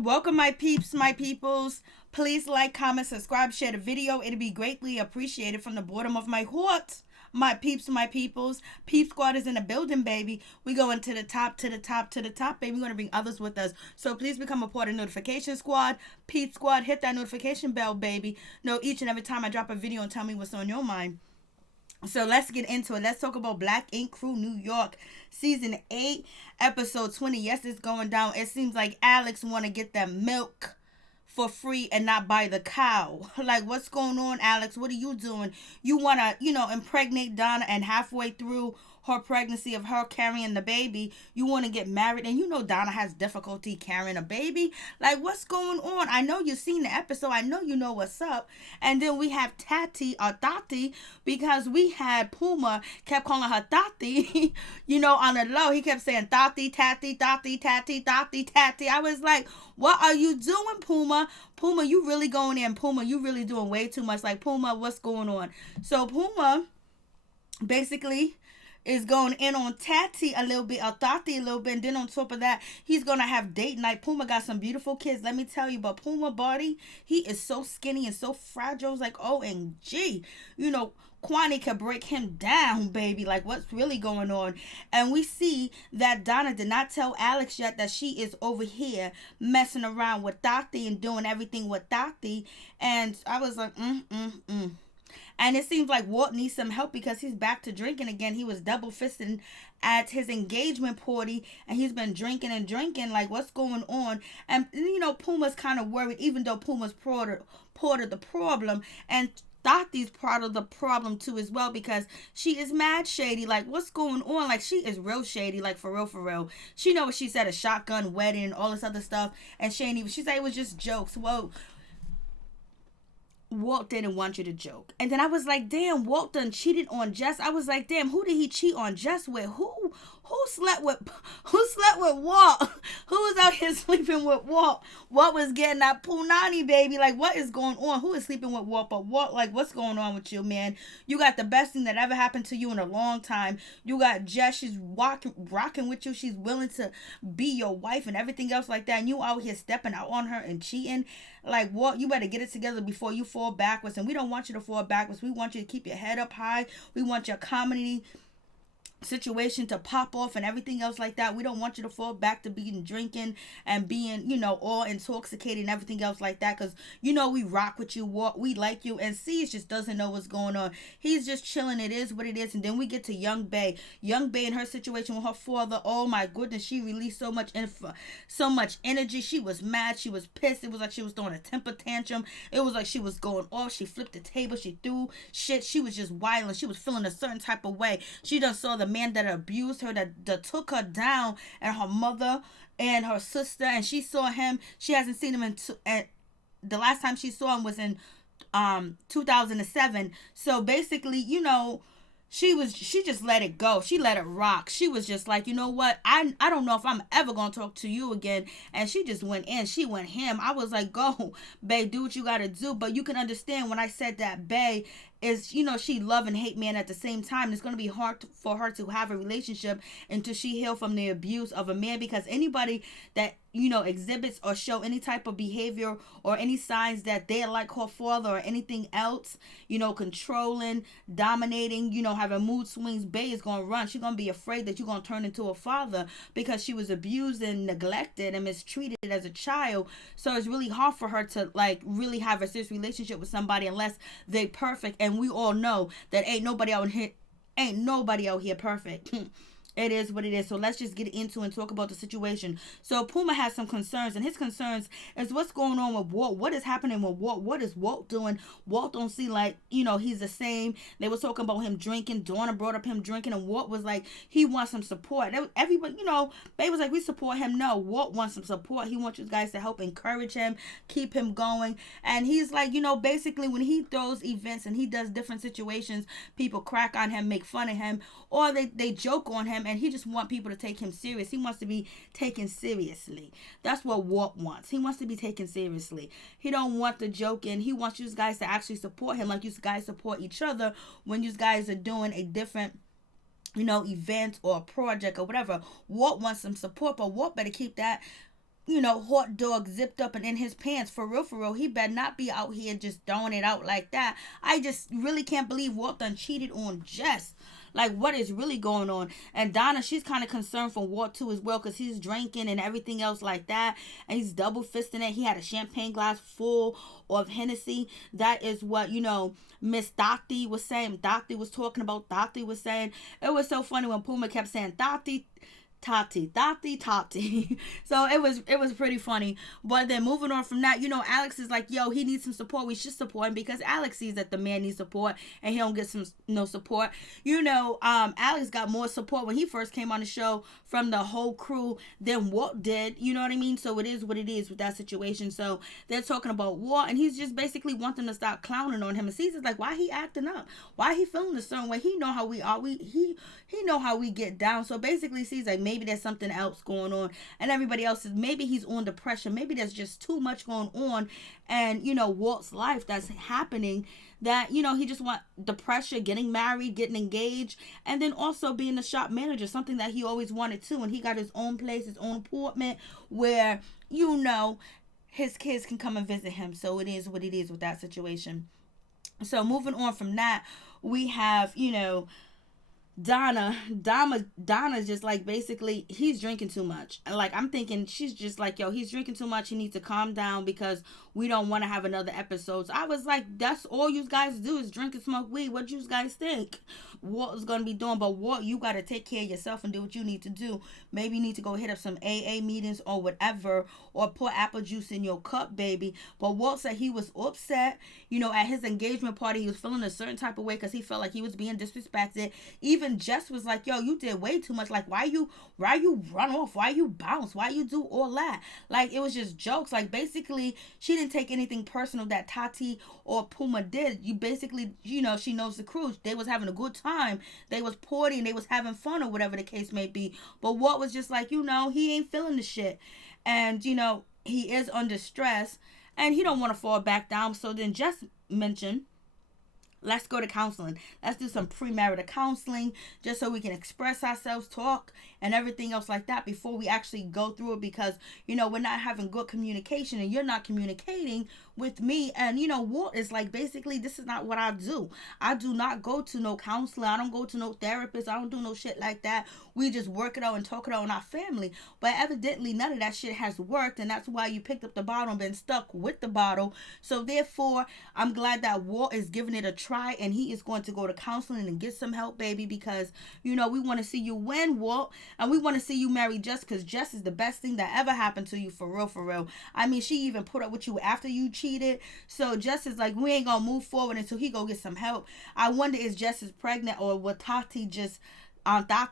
Welcome, my peeps, my peoples. Please like, comment, subscribe, share the video. It'd be greatly appreciated from the bottom of my heart. My peeps, my peoples. Peep Squad is in the building, baby. We going to the top, to the top, to the top, baby. We're going to bring others with us. So please become a part of Notification Squad. Peep Squad, hit that notification bell, baby. Know each and every time I drop a video and tell me what's on your mind. So let's get into it. Let's talk about Black Ink Crew New York Season 8, Episode 20. Yes, it's going down. It seems like Alex want to get that milk for free and not buy the cow. Like, what's going on, Alex? What are you doing? You want to, impregnate Donna, and halfway through her pregnancy of her carrying the baby, you want to get married, and Donna has difficulty carrying a baby. Like, what's going on? I know you've seen the episode. I know you know what's up. And then we have Tati, because we had Puma kept calling her Tati, on the low. He kept saying Tati. I was like, what are you doing, Puma? Puma, you really going in. Puma, you really doing way too much. Like, Puma, what's going on? So Puma basically is going in on Tati a little bit, or Tati a little bit, and then on top of that, he's gonna have date night. Puma got some beautiful kids, let me tell you, but Puma body, he is so skinny and so fragile. It's like, OMG, Quani could break him down, baby. Like, what's really going on? And we see that Donna did not tell Alex yet that she is over here messing around with Tati and doing everything with Tati. And I was like, And it seems like Walt needs some help because he's back to drinking again. He was double fisting at his engagement party, and he's been drinking and drinking. Like, what's going on? And, Puma's kind of worried, even though Puma's part of the problem. And Tati's part of the problem too as well, because she is mad shady. Like, what's going on? Like, she is real shady, like, for real. She know what she said, a shotgun wedding, all this other stuff, and she said it was just jokes. Well, Walt didn't want you to joke. And then I was like, damn, Walt done cheated on Jess. I was like, damn, who did he cheat on Jess with? Who slept with Walt? Who was out here sleeping with Walt? Walt was getting that punani, baby. Like, what is going on? Who is sleeping with Walt? But Walt, like, what's going on with you, man? You got the best thing that ever happened to you in a long time. You got Jess. She's rocking with you. She's willing to be your wife and everything else like that. And you out here stepping out on her and cheating. Like, Walt, you better get it together before you fall backwards. And we don't want you to fall backwards. We want you to keep your head up high. We want your comedy situation to pop off and everything else like that. We don't want you to fall back to being drinking and being, all intoxicated and everything else like that, because we rock with you, we like you, and Cease just doesn't know what's going on. He's just chilling. It is what it is. And then we get to Young Bae in her situation with her father. Oh my goodness, she released so much energy. She was mad, she was pissed. It was like she was throwing a temper tantrum. It was like she was going off. She flipped the table, she threw shit. She was just wild, and she was feeling a certain type of way. She done saw the man that abused her, that took her down, and her mother and her sister, and she saw him. She hasn't seen him and the last time she saw him was in 2007. So basically, she just let it go. She let it rock. She was just like, you know what? I don't know if I'm ever going to talk to you again. And she just went in. She went ham. I was like, go, bae, do what you got to do. But you can understand when I said that bae is, she love and hate man at the same time. It's going to be hard for her to have a relationship until she heal from the abuse of a man, because anybody that, exhibits or show any type of behavior or any signs that they're like her father or anything else, controlling, dominating, having mood swings, bae is going to run. She's going to be afraid that you're going to turn into a father, because she was abused and neglected and mistreated as a child. So it's really hard for her to, like, really have a serious relationship with somebody unless they're perfect. And we all know that ain't nobody out here perfect. It is what it is. So let's just get into and talk about the situation. So Puma has some concerns, and his concerns is what's going on with Walt. What is happening with Walt? What is Walt doing? Walt don't see like, he's the same. They were talking about him drinking. Donna brought up him drinking, and Walt was like, he wants some support. Everybody, Babe was like, we support him. No, Walt wants some support. He wants you guys to help encourage him, keep him going. And he's like, basically when he throws events and he does different situations, people crack on him, make fun of him, or they joke on him, and he just want people to take him serious. He wants to be taken seriously. That's what Walt wants. He wants to be taken seriously. He don't want the joking. He wants you guys to actually support him, like you guys support each other when you guys are doing a different event or a project or whatever. Walt wants some support, but Walt better keep that hot dog zipped up and in his pants. For real, he better not be out here just throwing it out like that. I just really can't believe Walt done cheated on Jess. Like, what is really going on? And Donna, she's kind of concerned for Walt too as well, because he's drinking and everything else like that, and he's double fisting it. He had a champagne glass full of Hennessy. That is what Miss Tati was saying. Tati was talking about. Tati was saying, it was so funny when Puma kept saying Tati. So it was pretty funny. But then moving on from that, Alex is like, yo, he needs some support. We should support him, because Alex sees that the man needs support and he don't get no support. Alex got more support when he first came on the show from the whole crew than Walt did. You know what I mean? So it is what it is with that situation. So they're talking about Walt, and he's just basically wanting to stop clowning on him. And Caesar's like, why he acting up? Why he feeling a certain way? He know how we are. He know how we get down. So basically Caesar's like, maybe there's something else going on, and everybody else is, maybe he's on depression, maybe there's just too much going on, and Walt's life that's happening, that he just want the pressure, getting married, getting engaged, and then also being a shop manager, something that he always wanted to, and he got his own place, his own apartment, where his kids can come and visit him. So it is what it is with that situation. So moving on from that, we have Donna's just like, basically, he's drinking too much. And like, I'm thinking, she's just like, yo, he's drinking too much. He needs to calm down, because we don't want to have another episode. So I was like, that's all you guys do is drink and smoke weed. What do you guys think Walt is going to be doing? But Walt, you got to take care of yourself and do what you need to do. Maybe you need to go hit up some AA meetings or whatever, or pour apple juice in your cup, baby. But Walt said he was upset, at his engagement party. He was feeling a certain type of way because he felt like he was being disrespected. Even Jess was like, yo, you did way too much. Like, why you run off? Why you bounce? Why you do all that? Like, it was just jokes. Like, basically, she didn't take anything personal that Tati or Puma did. You basically, she knows the crew. They was having a good time. They was partying. They was having fun, or whatever the case may be. But Walt was just like, he ain't feeling the shit. And, he is under stress, and he don't want to fall back down. So then Jess mentioned, let's go to counseling. Let's do some premarital counseling, just so we can express ourselves, talk, and everything else like that before we actually go through it, because, we're not having good communication, and you're not communicating with me. And, Walt is like, basically, this is not what I do. I do not go to no counselor. I don't go to no therapist. I don't do no shit like that. We just work it out and talk it out in our family. But evidently, none of that shit has worked, and that's why you picked up the bottle and been stuck with the bottle. So therefore, I'm glad that Walt is giving it a try, and he is going to go to counseling and get some help, baby, because, we want to see you win, Walt, and we want to see you marry Jess, because Jess is the best thing that ever happened to you, for real. I mean, she even put up with you after you cheated. So Jess is like, we ain't gonna move forward until he go get some help. I wonder if Jess is pregnant, or what Tati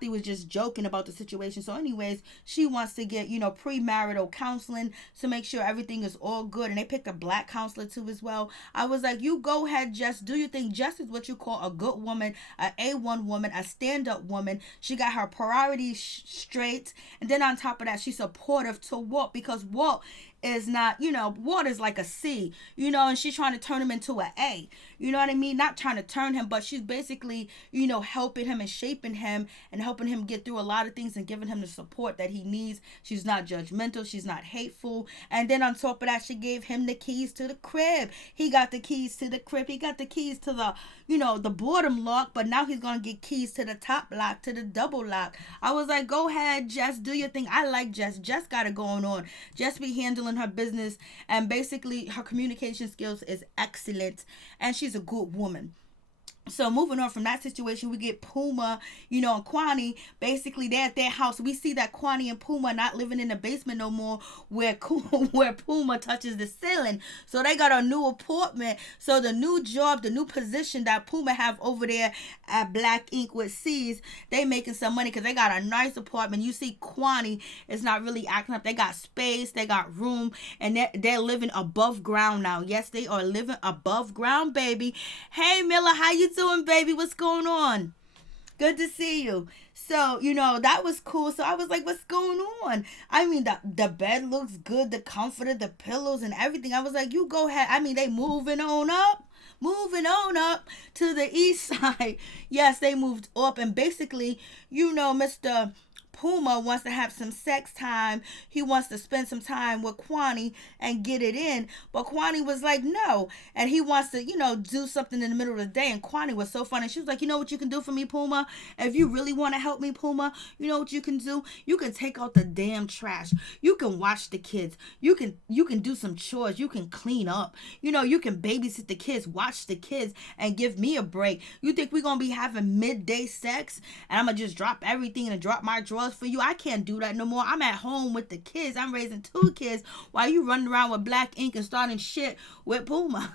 was just joking about the situation. So anyways, she wants to get, premarital counseling to make sure everything is all good. And they picked a black counselor too as well. I was like, you go ahead, Jess. Do you think Jess is what you call a good woman, a A1 woman, a stand-up woman? She got her priorities straight. And then on top of that, she's supportive to Walt, because Walt is not, Walt is like a C, and she's trying to turn him into an A. You know what I mean? Not trying to turn him, but she's basically, helping him and shaping him and helping him get through a lot of things and giving him the support that he needs. She's not judgmental. She's not hateful. And then on top of that, she gave him the keys to the crib. He got the keys to the crib. He got the keys to the, the bottom lock, but now he's going to get keys to the top lock, to the double lock. I was like, go ahead, Jess, do your thing. I like Jess. Jess got it going on. Jess be handling her business, and basically her communication skills is excellent, and she's a good woman. So moving on from that situation, we get Puma, and Quani. Basically, they're at their house. We see that Quani and Puma not living in the basement no more, where Puma touches the ceiling. So they got a new apartment. So the new job, the new position that Puma have over there at Black Ink with C's, they making some money because they got a nice apartment. You see Quani is not really acting up. They got space, they got room, and they're living above ground now. Yes, they are living above ground, baby. Hey, Miller, how you doing, baby? What's going on? Good to see you. So, that was cool. So I was like, what's going on? I mean, the bed looks good, the comforter, the pillows, and everything. I was like, you go ahead. I mean, they moving on up to the east side. Yes, they moved up, and basically, Mr. Puma wants to have some sex time. He wants to spend some time with Quani and get it in. But Quani was like, no. And he wants to, do something in the middle of the day. And Quani was so funny. She was like, you know what you can do for me, Puma? If you really want to help me, Puma, you know what you can do? You can take out the damn trash. You can watch the kids. You can do some chores. You can clean up. You can babysit the kids, watch the kids, and give me a break. You think we're going to be having midday sex and I'm going to just drop everything and drop my drawers for you? I can't do that no more. I'm at home with the kids. I'm raising 2 kids while you running around with black ink and starting shit with Puma.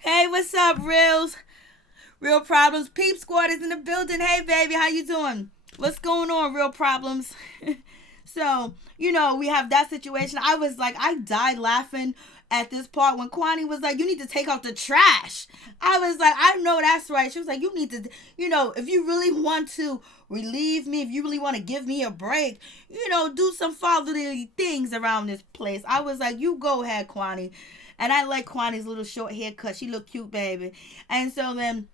Hey, what's up, Reels? Real Problems. Peep Squad is in the building. Hey, baby, how you doing? What's going on, Real Problems? So, we have that situation. I was like, I died laughing at this part when Quani was like, you need to take out the trash. I was like, I know that's right. She was like, you need to, if you really want to relieve me, if you really want to give me a break, do some fatherly things around this place. I was like, you go ahead, Quani. And I like Quani's little short haircut. She look cute, baby. And so then,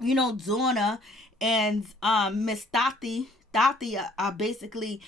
Donna and Miss Tati are basically,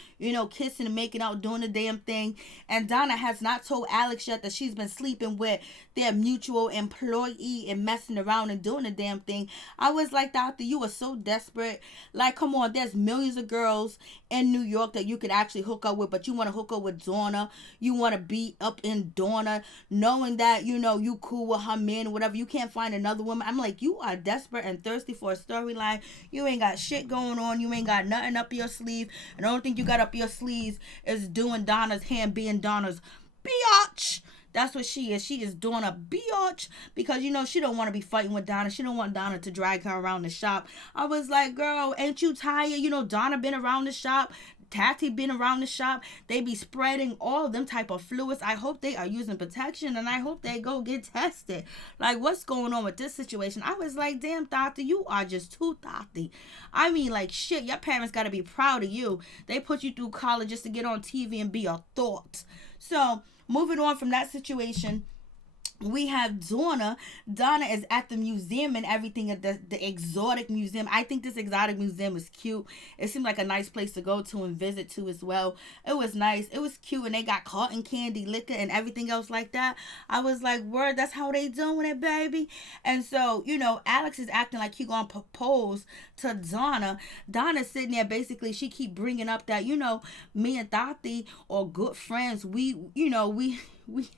kissing and making out, doing the damn thing. And Donna has not told Alex yet that she's been sleeping with their mutual employee and messing around and doing the damn thing. I was like, Tati, you were so desperate. Like, come on, there's millions of girls in New York that you could actually hook up with, but you want to hook up with Donna. You want to be up in Donna, knowing that, you cool with her man or whatever. You can't find another woman. I'm like, you are desperate and thirsty for a storyline. You ain't got shit going on. You ain't got nothing up your sleeve. And the only thing you got up your sleeves is doing Donna's hand, being Donna's biatch. That's what she is. She is doing a biatch because, she don't want to be fighting with Donna. She don't want Donna to drag her around the shop. I was like, girl, ain't you tired? Donna been around the shop. Tati been around the shop. They be spreading all them type of fluids. I hope they are using protection and I hope they go get tested. Like, what's going on with this situation? I was like, damn, Tati, you are just too Tati. I mean, like, shit, your parents got to be proud of you. They put you through college just to get on TV and be a thought. So, moving on from that situation, we have Donna. Donna is at the museum and everything, at the exotic museum. I think this exotic museum is cute. It seemed like a nice place to go to and visit to as well. It was nice. It was cute, and they got cotton candy, liquor, and everything else like that. I was like, word, that's how they doing it, baby. And so, Alex is acting like he gonna propose to Donna. Donna's sitting there, basically, she keep bringing up that, me and Tati are good friends. We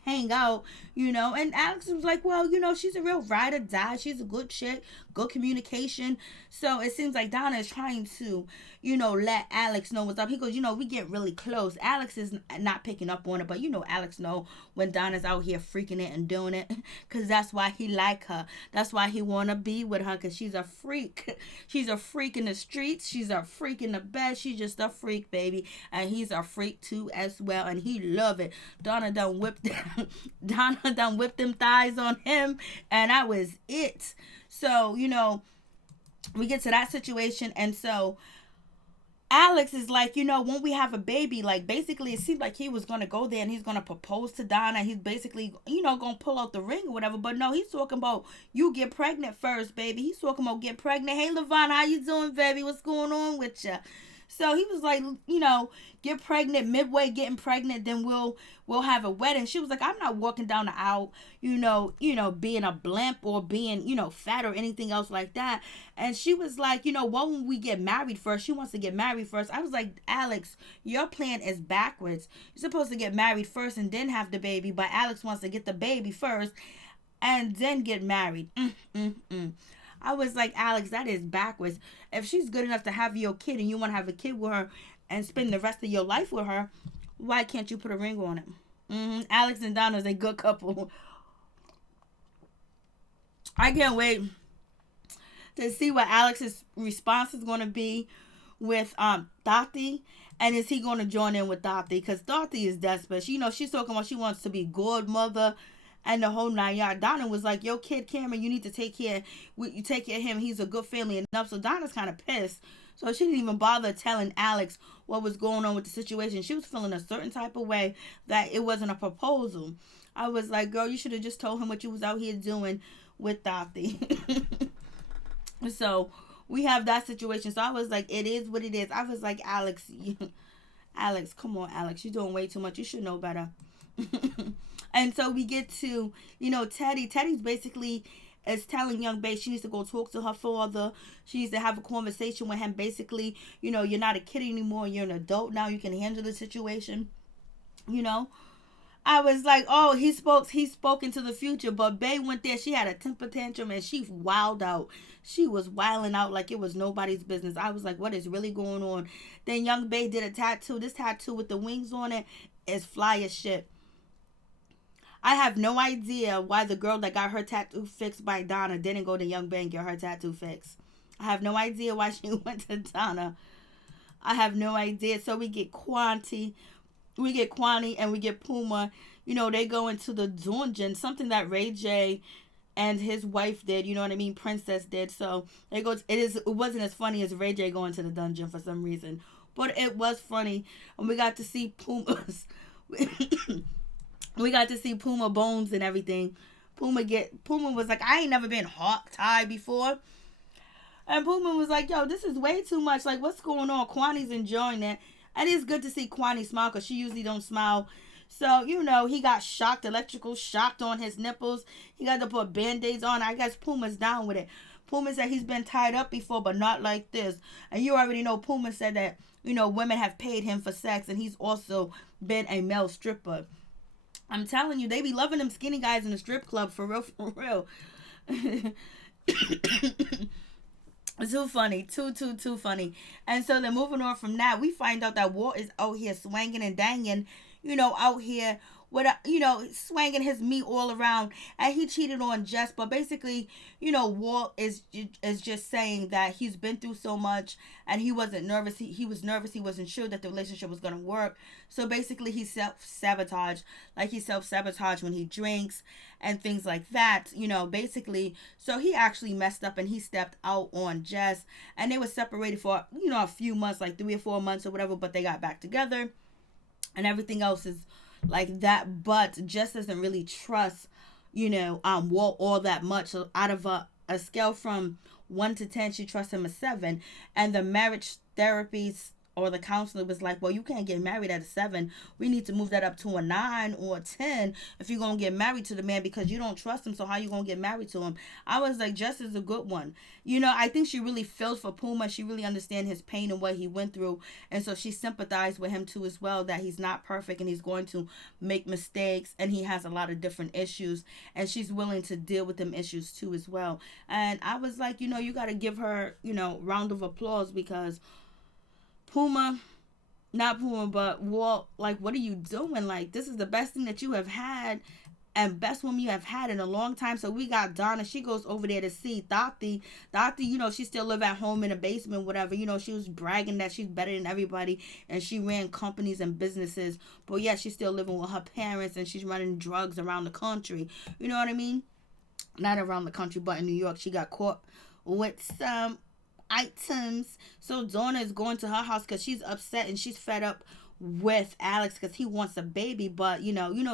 hang out, and Alex was like, well, she's a real ride or die. She's a good chick, good communication. So it seems like Donna is trying to, let Alex know what's up. He goes, we get really close. Alex is not picking up on it, but Alex know when Donna's out here freaking it and doing it, because that's why he like her. That's why he want to be with her, because she's a freak. She's a freak in the streets. She's a freak in the bed. She's just a freak, baby. And he's a freak too as well, and he love it. Donna done whipped them thighs on him, and that was it. So, we get to that situation, and so Alex is like, when we have a baby, like, basically it seemed like he was going to go there and he's going to propose to Donna. He's basically, going to pull out the ring or whatever. But no, he's talking about you get pregnant first, baby. He's talking about get pregnant. Hey, Levon, how you doing, baby? What's going on with you? So he was like, get pregnant, midway getting pregnant, then we'll have a wedding. She was like, I'm not walking down the aisle, being a blimp or being, fat or anything else like that. And she was like, why won't we get married first? She wants to get married first. I was like, Alex, your plan is backwards. You're supposed to get married first and then have the baby, but Alex wants to get the baby first and then get married. I was like, Alex, that is backwards. If she's good enough to have your kid and you want to have a kid with her and spend the rest of your life with her, why can't you put a ring on it? Alex and Donna is a good couple. I can't wait to see what Alex's response is going to be with Tati. And is he going to join in with Tati? Because Tati is desperate. She's talking about she wants to be godmother and the whole 9 yards. Donna was like, yo, kid Cameron, you need to take care of him. He's a good family enough. So Donna's kind of pissed. So she didn't even bother telling Alex what was going on with the situation. She was feeling a certain type of way that it wasn't a proposal. I was like, girl, you should have just told him what you was out here doing with Tati. So we have that situation. So I was like, it is what it is. I was like, Alex, Alex, come on, Alex, you're doing way too much. You should know better. And so we get to, Teddy. Teddy's basically is telling young babe she needs to go talk to her father. She needs to have a conversation with him. Basically, you're not a kid anymore. You're an adult now. You can handle the situation. I was like, oh, he spoke into the future. But Bae went there. She had a temper tantrum and she wilded out. She was wilding out like it was nobody's business. I was like, what is really going on? Then young Bae did a tattoo. This tattoo with the wings on it is fly as shit. I have no idea why the girl that got her tattoo fixed by Donna didn't go to young Bae and get her tattoo fixed. I have no idea why she went to Donna. I have no idea. So we get Quani, and we get Puma. They go into the dungeon, something that Ray J and his wife did. You know what I mean? Princess did. So it wasn't as funny as Ray J going to the dungeon for some reason, but it was funny, and we got to see Puma's. We got to see Puma bones and everything. Puma was like, I ain't never been hog tied before. And Puma was like, yo, this is way too much. Like, what's going on? Quani's enjoying it. And it's good to see Quani smile because she usually don't smile. So, he got electrical shocked on his nipples. He got to put Band-Aids on. I guess Puma's down with it. Puma said he's been tied up before, but not like this. And you already know Puma said that, women have paid him for sex. And he's also been a male stripper. I'm telling you, they be loving them skinny guys in the strip club, for real, for real. Too funny. Too funny. And so then moving on from that, we find out that Walt is out here swanging and danging, out here with, swanging his meat all around. And he cheated on Jess. But basically, Walt is just saying that he's been through so much and he wasn't nervous. He was nervous. He wasn't sure that the relationship was going to work. So basically, he self-sabotaged. Like, he self-sabotaged when he drinks and things like that, basically. So he actually messed up and he stepped out on Jess. And they were separated for, a few months, like 3 or 4 months or whatever. But they got back together. And everything else is like that. But Jess doesn't really trust, Walt all that much. So out of a scale from 1 to 10, she trusts him a 7. And the marriage therapies or the counselor was like, well, you can't get married at a 7. We need to move that up to a 9 or a 10 if you're going to get married to the man because you don't trust him. So how you going to get married to him? I was like, Jess is a good one. I think she really feels for Puma. She really understands his pain and what he went through. And so she sympathized with him too as well, that he's not perfect and he's going to make mistakes and he has a lot of different issues. And she's willing to deal with them issues too as well. And I was like, you got to give her, round of applause because not Puma, but Walt, like, what are you doing? Like, this is the best thing that you have had and best woman you have had in a long time. So we got Donna. She goes over there to see Tati. Tati, she still live at home in a basement, whatever. She was bragging that she's better than everybody and she ran companies and businesses. But yeah, she's still living with her parents and she's running drugs around the country. You know what I mean? Not around the country, but in New York. She got caught with some items. So Donna is going to her house because she's upset and she's fed up with Alex because he wants a baby. But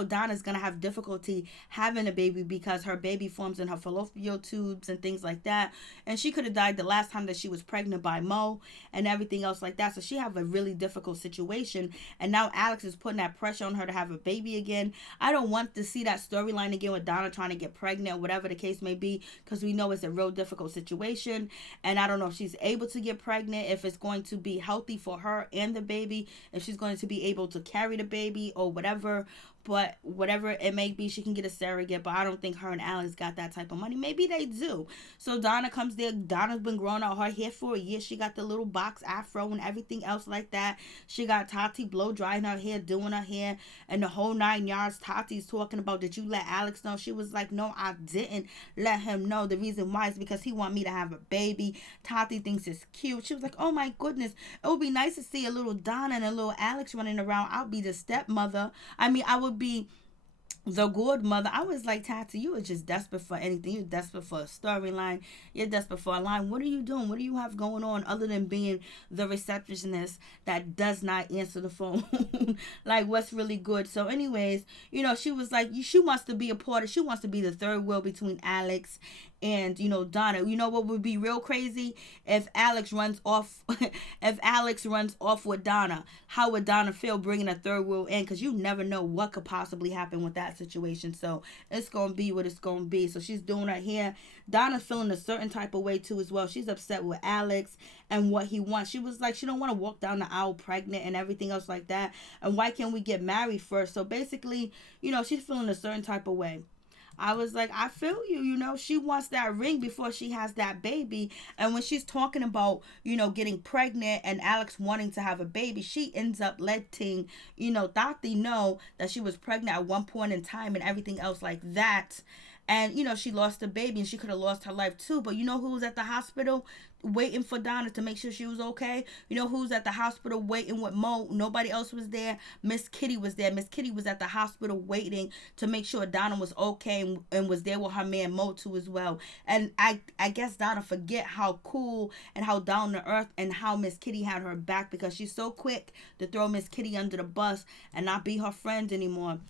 Donna's gonna have difficulty having a baby because her baby forms in her fallopian tubes and things like that, and she could have died the last time that she was pregnant by Mo and everything else like that. So she have a really difficult situation, and now Alex is putting that pressure on her to have a baby again. I don't want to see that storyline again with Donna trying to get pregnant, whatever the case may be, because we know it's a real difficult situation. And I don't know if she's able to get pregnant, if it's going to be healthy for her and the baby, if she's going to be able to carry the baby or whatever. But whatever it may be, she can get a surrogate. But I don't think her and Alex got that type of money. Maybe they do. So Donna comes there. Donna's been growing out her hair for a year. She got the little box afro and everything else like that. She got Tati blow drying her hair, doing her hair, and the whole 9 yards. Tati's talking about, did you let Alex know? She was like, no, I didn't let him know. The reason why is because he want me to have a baby. Tati thinks it's cute. She was like, oh my goodness, it would be nice to see a little Donna and a little Alex running around. I'll be the stepmother. I would be the good mother. I was like, Tati, you are just desperate for anything. You're desperate for a storyline. You're desperate for a line. What are you doing? What do you have going on other than being the receptionist that does not answer the phone? Like, what's really good? So anyways, she was like, she wants to be a part of, she wants to be the third wheel between Alex and Donna. You know what would be real crazy? If Alex runs off if Alex runs off with Donna. How would Donna feel bringing a third wheel in? Because you never know what could possibly happen with that situation. So it's gonna be what it's gonna be. So she's doing her hair. Donna's feeling a certain type of way too as well. She's upset with Alex and what he wants. She was like, she don't want to walk down the aisle pregnant and everything else like that. And why can't we get married first? So basically, she's feeling a certain type of way. I was like, I feel you, she wants that ring before she has that baby. And when she's talking about, getting pregnant and Alex wanting to have a baby, she ends up letting, Tati know that she was pregnant at one point in time and everything else like that. And, she lost the baby and she could have lost her life too. But you know who was at the hospital waiting for Donna to make sure she was okay? You know who's at the hospital waiting with Mo? Nobody else was there. Miss Kitty was there. Miss Kitty was at the hospital waiting to make sure Donna was okay and was there with her man Mo too as well. And I guess Donna forget how cool and how down to earth and how Miss Kitty had her back, because she's so quick to throw Miss Kitty under the bus and not be her friend anymore.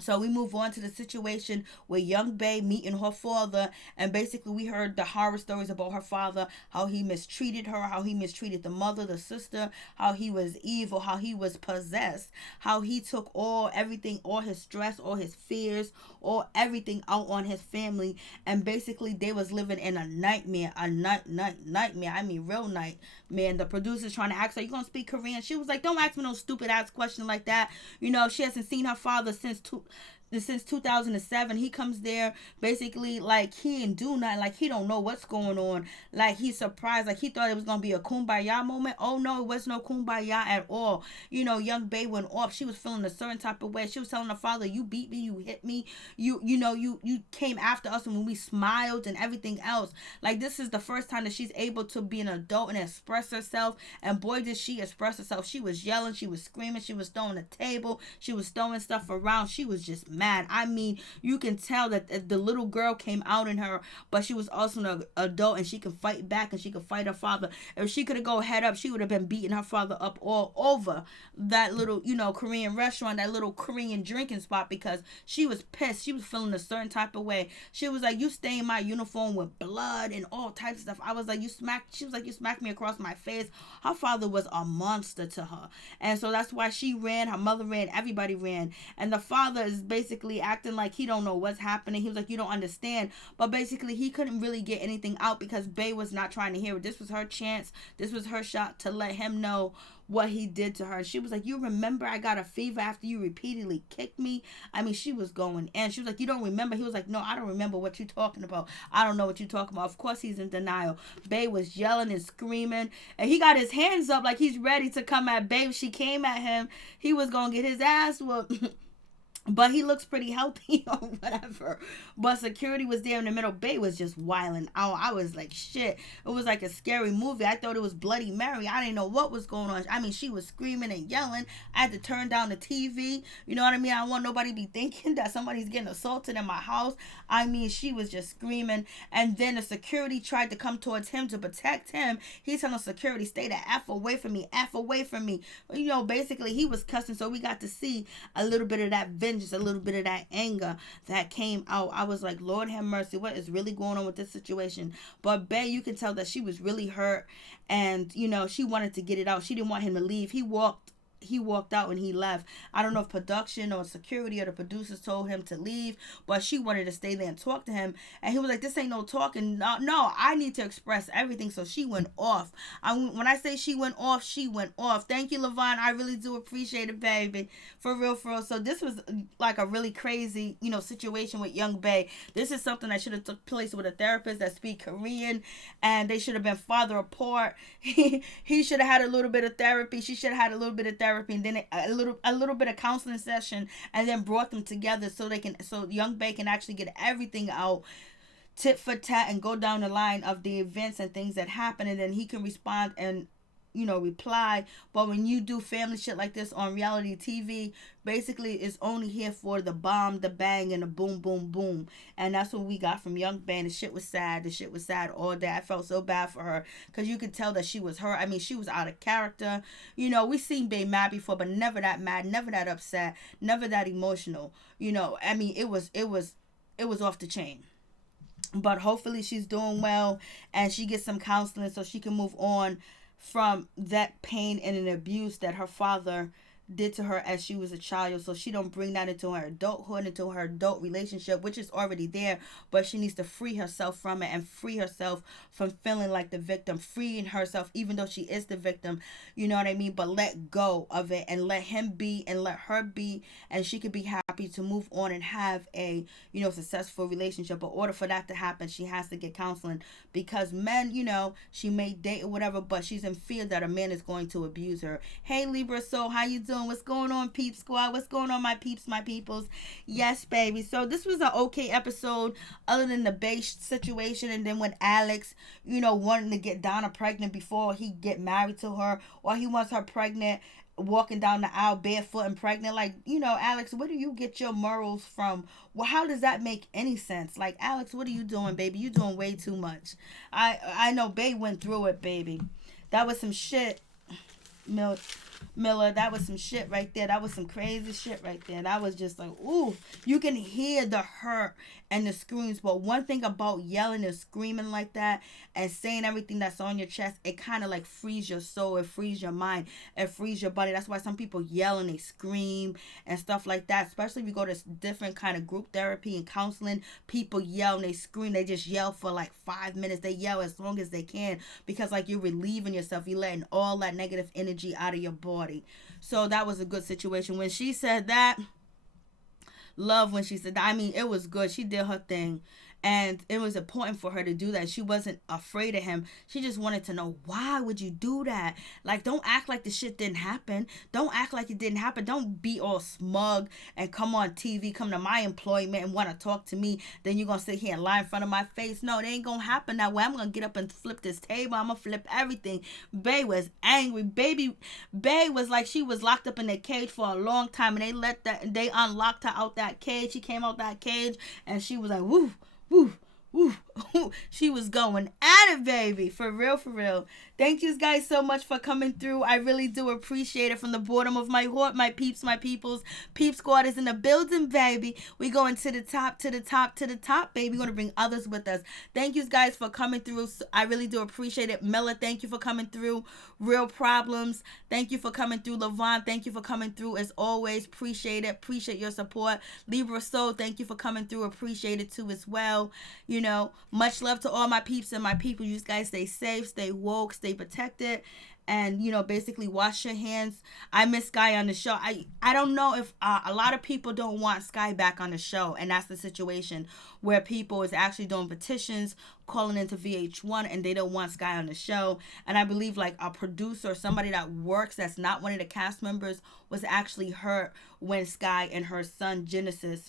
So we move on to the situation with young Bay meeting her father, and basically we heard the horror stories about her father, how he mistreated her, how he mistreated the mother, the sister, how he was evil, how he was possessed, how he took everything, all his stress, all his fears, all everything out on his family, and basically they was living in a nightmare, nightmare. I mean, real nightmare. And the producer's trying to ask her, you gonna speak Korean? She was like, don't ask me no stupid ass question like that. She hasn't seen her father since 2007. He comes there basically like he ain't do nothing, like he don't know what's going on, like he's surprised, like he thought it was gonna be a kumbaya moment. Oh no, it was no kumbaya at all. Young Bae went off. She was feeling a certain type of way. She was telling her father, you beat me, you hit me, you came after us when we smiled and everything else. Like, this is the first time that she's able to be an adult and express herself, and boy did she express herself. She was yelling, she was screaming, she was throwing the table, she was throwing stuff around. She was just mad. I mean, you can tell that the little girl came out in her, but she was also an adult and she could fight back and she could fight her father. If she could have go head up, she would have been beating her father up all over that little, Korean restaurant, that little Korean drinking spot, because she was pissed. She was feeling a certain type of way. She was like, you stained my uniform with blood and all types of stuff. I was like, she was like, you smacked me across my face. Her father was a monster to her. And so that's why she ran, her mother ran, everybody ran. And the father is basically acting like he don't know what's happening. He was like, you don't understand. But basically he couldn't really get anything out because Bae was not trying to hear it. This was her chance. This was her shot to let him know what he did to her. She was like, you remember I got a fever after you repeatedly kicked me? I mean, she was going in. She was like, you don't remember? He was like, no, I don't remember what you're talking about. I don't know what you're talking about. Of course he's in denial. Bae was yelling and screaming, and he got his hands up like he's ready to come at Bae. She came at him. He was gonna get his ass whooped. But he looks pretty healthy or whatever. But security was there in the middle. Bae was just wilding out. I was like, shit. It was like a scary movie. I thought it was Bloody Mary. I didn't know what was going on. I mean, she was screaming and yelling. I had to turn down the TV. You know what I mean? I don't want nobody to be thinking that somebody's getting assaulted in my house. I mean, she was just screaming. And then the security tried to come towards him to protect him. He's telling security, stay the F away from me. F away from me. Basically, he was cussing. So we got to see a little bit of that vengeance, a little bit of that anger that came out. I was like, Lord have mercy, what is really going on with this situation? But Bae, you can tell that she was really hurt, and she wanted to get it out. She didn't want him to leave. He walked out and he left. I don't know if production or security or the producers told him to leave, but she wanted to stay there and talk to him. And he was like, this ain't no talking. No, I need to express everything. So she went off. When I say she went off, she went off. Thank you, Levon. I really do appreciate it, baby. For real, for real. So this was like a really crazy, situation with young Bae. This is something that should have took place with a therapist that speak Korean, and they should have been farther apart. He should have had a little bit of therapy. She should have had a little bit of therapy, and then a little bit of counseling session, and then brought them together so young Bae can actually get everything out tit for tat and go down the line of the events and things that happen, and then he can respond and reply. But when you do family shit like this on reality TV, basically it's only here for the bomb, the bang, and the boom, boom, boom. And that's what we got from young Bae. The shit was sad. The shit was sad all day. I felt so bad for her because you could tell that she was hurt. I mean, she was out of character. We seen Bae mad before, but never that mad, never that upset, never that emotional. I mean, it was off the chain. But hopefully she's doing well and she gets some counseling so she can move on from that pain and an abuse that her father did to her as she was a child, so she don't bring that into her adulthood, into her adult relationship, which is already there. But she needs to free herself from it and free herself from feeling like the victim, freeing herself even though she is the victim, you know what I mean? But let go of it and let him be and let her be, and she could be happy to move on and have a, you know, successful relationship. But in order for that to happen, she has to get counseling, because men, you know, she may date or whatever, but she's in fear that a man is going to abuse her. Hey Libra soul, how you doing? What's going on, peep squad? What's going on, my peeps, my peoples? Yes, baby. So this was an okay episode other than the base situation. And then when Alex, you know, wanting to get Donna pregnant before he get married to her, or he wants her pregnant, walking down the aisle barefoot and pregnant. Like, you know, Alex, where do you get your morals from? Well, how does that make any sense? Like, Alex, what are you doing, baby? You doing way too much. I know Bae went through it, baby. That was some shit. Miller, that was some shit right there. That was some crazy shit right there. That was just like, ooh, you can hear the hurt and the screams. But one thing about yelling and screaming like that and saying everything that's on your chest, it kind of like frees your soul, it frees your mind, it frees your body. That's why some people yell and they scream and stuff like that. Especially if you go to different kind of group therapy and counseling, people yell and they scream. They just yell for like 5 minutes. They yell as long as they can, because like you're relieving yourself. You're letting all that negative energy out of your body. So that was a good situation. When she said that, love when she said that. I mean, it was good. She did her thing. And it was important for her to do that. She wasn't afraid of him. She just wanted to know, why would you do that? Like, don't act like the shit didn't happen. Don't act like it didn't happen. Don't be all smug and come on TV, come to my employment and want to talk to me. Then you're going to sit here and lie in front of my face. No, it ain't going to happen that way. I'm going to get up and flip this table. I'm going to flip everything. Bae was angry. Bae was like she was locked up in a cage for a long time. And they unlocked her out that cage. She came out that cage and she was like, woo. Woo, woo, woo. She was going at it, baby. For real, for real. Thank you guys so much for coming through. I really do appreciate it from the bottom of my heart, my peeps, my peoples. Peep Squad is in the building, baby. We going to the top, to the top, to the top, baby. We're going to bring others with us. Thank you guys for coming through. I really do appreciate it. Mela, thank you for coming through. Real Problems, thank you for coming through. Levon, thank you for coming through. As always, appreciate it. Appreciate your support. Libra Soul, thank you for coming through. Appreciate it too as well. You know, much love to all my peeps and my people. You guys stay safe, stay woke, stay protected, and you know, basically wash your hands. I miss Sky on the show. I don't know if a lot of people don't want Sky back on the show, and that's the situation where people is actually doing petitions, calling into VH1, and they don't want Sky on the show. And I believe like a producer or somebody that works that's not one of the cast members was actually hurt when Sky and her son Des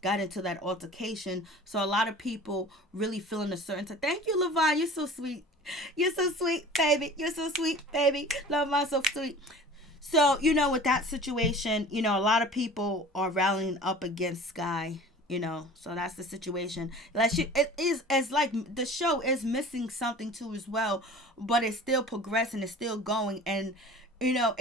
got into that altercation. So a lot of people really feeling a certain time. Thank you, Levon. You're so sweet. You're so sweet, baby. You're so sweet, baby. Levon, so sweet. So, you know, with that situation, you know, a lot of people are rallying up against Sky, you know. So that's the situation. Like it's like the show is missing something too as well, but it's still progressing. It's still going. And you know,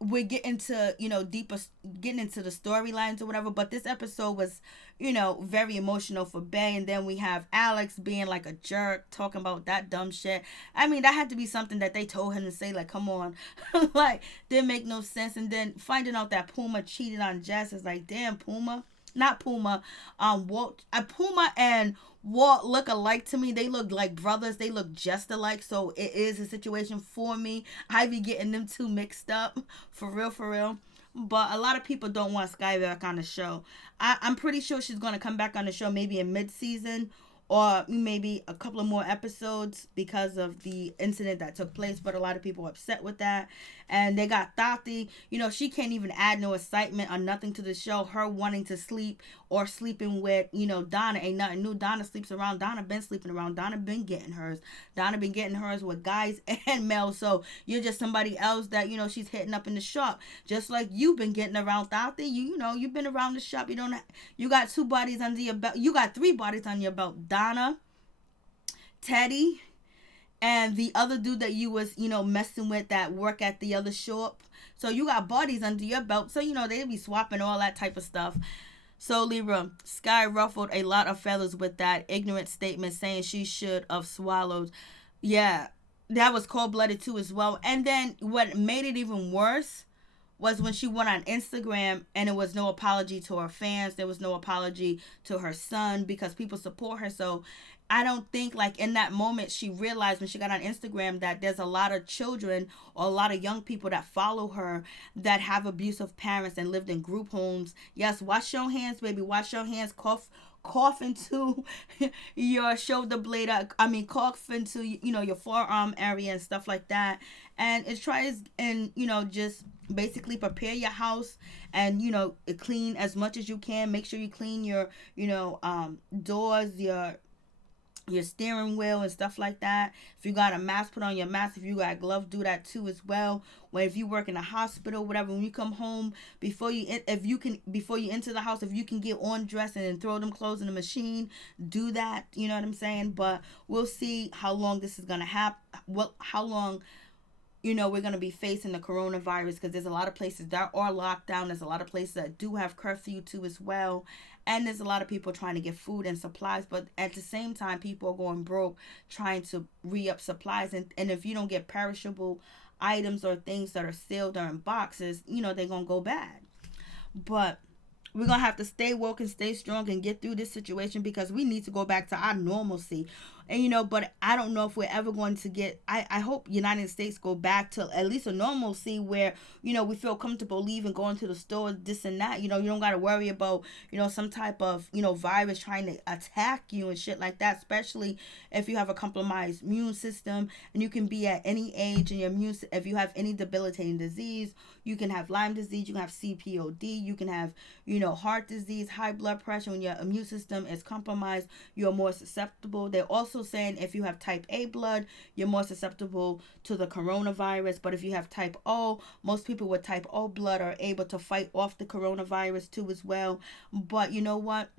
we're getting to, you know, getting into the storylines or whatever. But this episode was, you know, very emotional for Bae. And then we have Alex being like a jerk, talking about that dumb shit. I mean, that had to be something that they told him to say, like, come on. Like, didn't make no sense. And then finding out that Puma cheated on Jess is like, damn, Puma. Not Puma. Walt. Puma and Walt look alike to me. They look like brothers. They look just alike. So it is a situation for me. I be getting them two mixed up. For real, for real. But a lot of people don't want Sky back on the show. I'm pretty sure she's going to come back on the show maybe in mid-season, or maybe a couple of more episodes because of the incident that took place. But a lot of people are upset with that. And they got Tati. You know, she can't even add no excitement or nothing to the show. Her wanting to sleep or sleeping with, you know, Donna ain't nothing new. Donna sleeps around. Donna been sleeping around. Donna been getting hers. Donna been getting hers with guys and male. So you're just somebody else that, you know, she's hitting up in the shop. Just like you've been getting around Tati. You know, you've been around the shop. You got 2 bodies under your belt. You got 3 bodies on your belt. Donna, Teddy, and the other dude that you was, you know, messing with that work at the other shop. So you got bodies under your belt. So, you know, they be swapping all that type of stuff. So Libra, Sky ruffled a lot of feathers with that ignorant statement saying she should have swallowed. Yeah, that was cold blooded too as well. And then what made it even worse was when she went on Instagram and it was no apology to her fans. There was no apology to her son because people support her. So I don't think like in that moment she realized when she got on Instagram that there's a lot of children or a lot of young people that follow her that have abusive parents and lived in group homes. Yes, wash your hands, baby. Wash your hands. Cough into your shoulder blade. Cough into your forearm area and stuff like that. And it tries and just basically prepare your house and clean as much as you can. Make sure you clean your doors, your steering wheel and stuff like that. If you got a mask, put on your mask. If you got gloves, do that too as well. When if you work in a hospital, whatever, when you come home, before you enter the house, if you can get on dressed and then throw them clothes in the machine, do that. You know what I'm saying? But we'll see how long this is gonna happen. How long we're going to be facing the coronavirus, because there's a lot of places that are locked down. There's a lot of places that do have curfew too as well. And there's a lot of people trying to get food and supplies. But at the same time, people are going broke trying to re-up supplies. And if you don't get perishable items or things that are sealed or in boxes, they're going to go bad. But we're going to have to stay woke and stay strong and get through this situation, because we need to go back to our normalcy. And, but I don't know if we're ever going to get, I hope United States go back to at least a normalcy where, we feel comfortable leaving, going to the store, this and that. You don't got to worry about, some type of, virus trying to attack you and shit like that, especially if you have a compromised immune system, and you can be at any age, and if you have any debilitating disease, you can have Lyme disease, you can have CPOD, you can have, heart disease, high blood pressure. When your immune system is compromised, you're more susceptible. They're also saying if you have type A blood, you're more susceptible to the coronavirus. But if you have type O, most people with type O blood are able to fight off the coronavirus too as well. But you know what?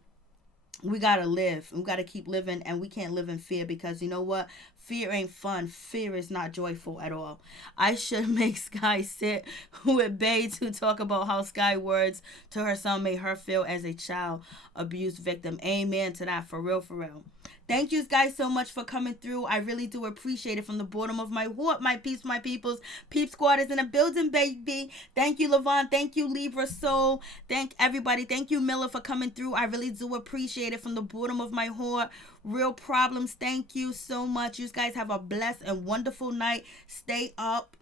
We gotta live. We gotta keep living, and we can't live in fear, because you know what? Fear ain't fun. Fear is not joyful at all. I should make Sky sit with Bay to talk about how Sky words to her son made her feel as a child abuse victim. Amen to that. For real, for real. Thank you guys so much for coming through. I really do appreciate it from the bottom of my heart. My peeps, my peoples. Peep Squad is in the building, baby. Thank you, Levon. Thank you, Libra Soul. Thank everybody. Thank you, Miller, for coming through. I really do appreciate it from the bottom of my heart. Real Problems, thank you so much. You guys have a blessed and wonderful night. Stay up,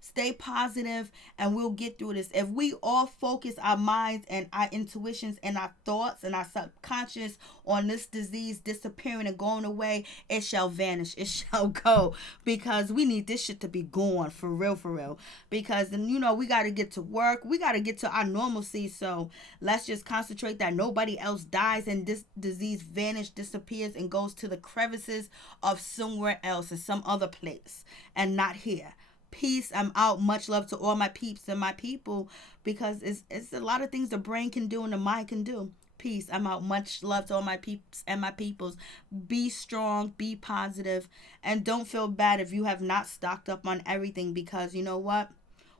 stay positive, and we'll get through this. If we all focus our minds and our intuitions and our thoughts and our subconscious on this disease disappearing and going away, it shall vanish. It shall go, because we need this shit to be gone, for real, for real. Because then, we got to get to work. We got to get to our normalcy. So let's just concentrate that nobody else dies and this disease disappears and goes to the crevices of somewhere else, in some other place, and not here. Peace. I'm out. Much love to all my peeps and my people, because it's a lot of things the brain can do and the mind can do. Peace. I'm out. Much love to all my peeps and my peoples. Be strong, be positive, and don't feel bad if you have not stocked up on everything, because you know what?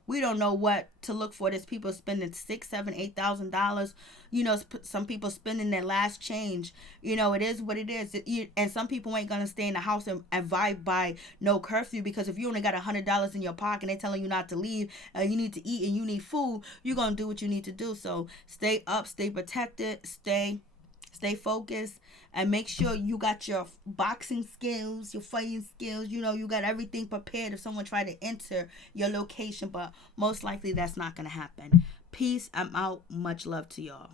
We don't know what to look for. There's people spending $6,000, $7,000, $8,000. Some people spending their last change. It is what it is. And some people ain't gonna stay in the house and vibe by no curfew, because if you only got $100 in your pocket and they're telling you not to leave, you need to eat and you need food, you're gonna do what you need to do. So stay up, stay protected, stay focused, and make sure you got your boxing skills, your fighting skills. You got everything prepared if someone try to enter your location, but most likely that's not going to happen. Peace. I'm out. Much love to y'all.